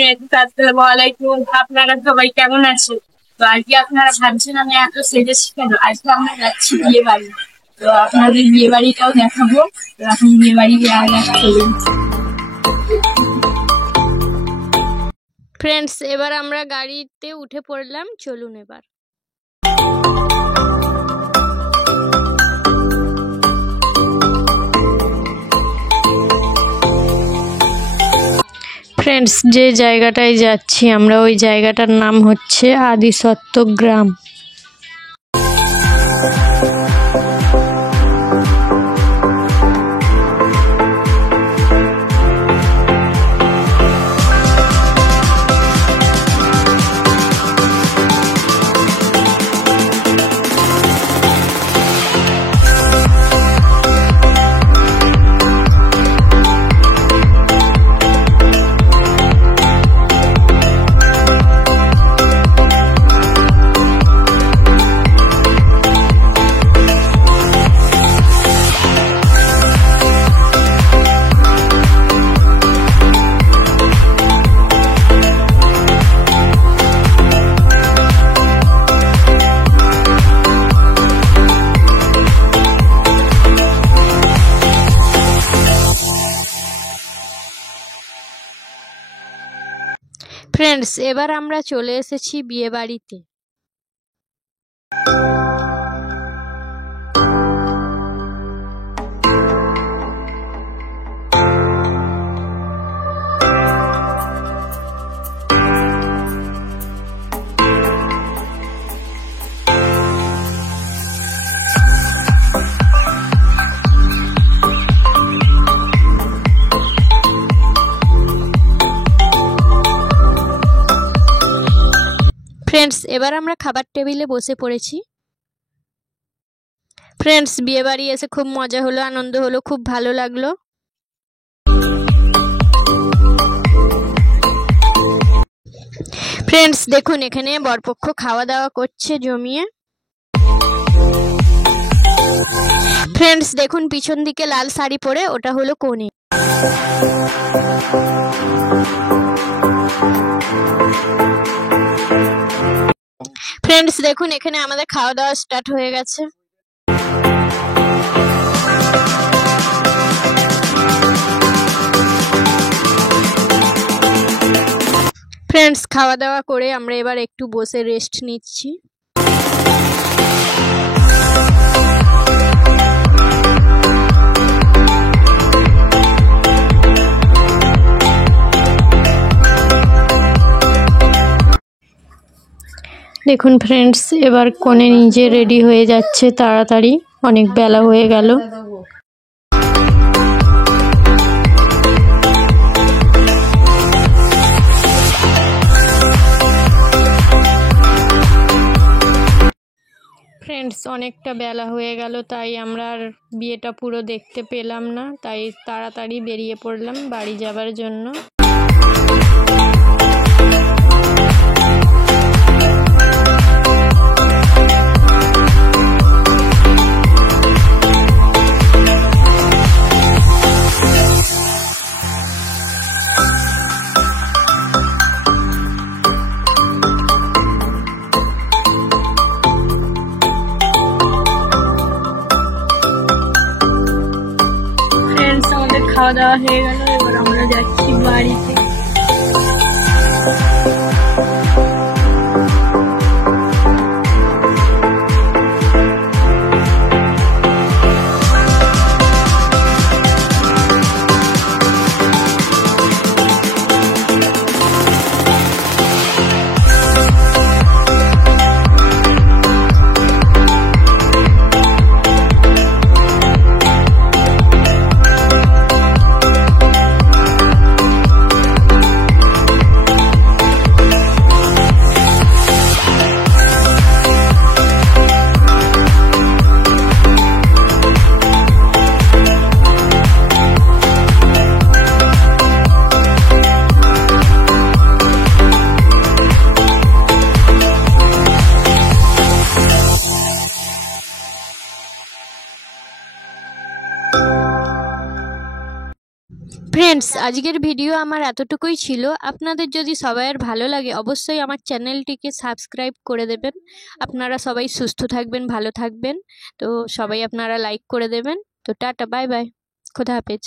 আসসালামু আলাইকুম। আপনারা সবাই কেমন আছেন? তো আজকে আপনারা ভাবছেন আমি এত সেজেছি কেন? আজকে আমরা যাচ্ছি বিয়ে বাড়ি। তো আপনাদের বিয়ে বাড়িটাও দেখাবো। তো এখন বিয়ে বাড়ি যাওয়া যাক, চলুন। ফ্রেন্ডস, এবার আমরা গাড়িতে উঠে পড়লাম, চলুন এবার। ফ্রেন্ডস, যে জায়গাটায় যাচ্ছি আমরা, ওই জায়গাটার নাম হচ্ছে আদিসত্ত্ব গ্রাম। ফ্রেন্ডস, এবার আমরা চলে এসেছি বিয়ে বাড়িতে। ফ্রেন্ডস, এবার আমরা খাবার টেবিলে বসে পড়েছি। ফ্রেন্ডস, বিয়ে বাড়ি এসে খুব মজা হলো, আনন্দ হলো, খুব ভালো লাগলো। ফ্রেন্ডস, দেখুন এখানে বরপক্ষ খাওয়া দাওয়া করছে জমিয়ে। ফ্রেন্ডস, দেখুন পিছন দিকে লাল শাড়ি পরে, ওটা হলো কনে। ফ্রেন্ডস, দেখুন এখানে আমাদের খাওয়া দাওয়া স্টার্ট হয়ে গেছে। ফ্রেন্ডস, খাওয়া দাওয়া করে আমরা এবার একটু বসে রেস্ট নিচ্ছি। দেখুন ফ্রেন্ডস, এবার কনে নিজে রেডি হয়ে যাচ্ছে তাড়াতাড়ি, অনেক বেলা হয়ে গেল। ফ্রেন্ডস, অনেকটা বেলা হয়ে গেল, তাই আমরা আর বিয়েটা পুরো দেখতে পেলাম না, তাই তাড়াতাড়ি বেরিয়ে পড়লাম বাড়ি যাবার জন্য। খাওয়া দাওয়া হয়ে গেল, এবার আমরা যাচ্ছি বাড়িতে। ফ্রেন্ডস, আজকের ভিডিও আমার এতটুকুই ছিল। আপনাদের যদি সবাইয়ের ভালো লাগে অবশ্যই আমার চ্যানেলটিকে সাবস্ক্রাইব করে দেবেন। আপনারা সবাই সুস্থ থাকবেন, ভালো থাকবেন। তো সবাই আপনারা লাইক করে দেবেন। তো টাটা, বাই বাই, খোদা হাফেজ।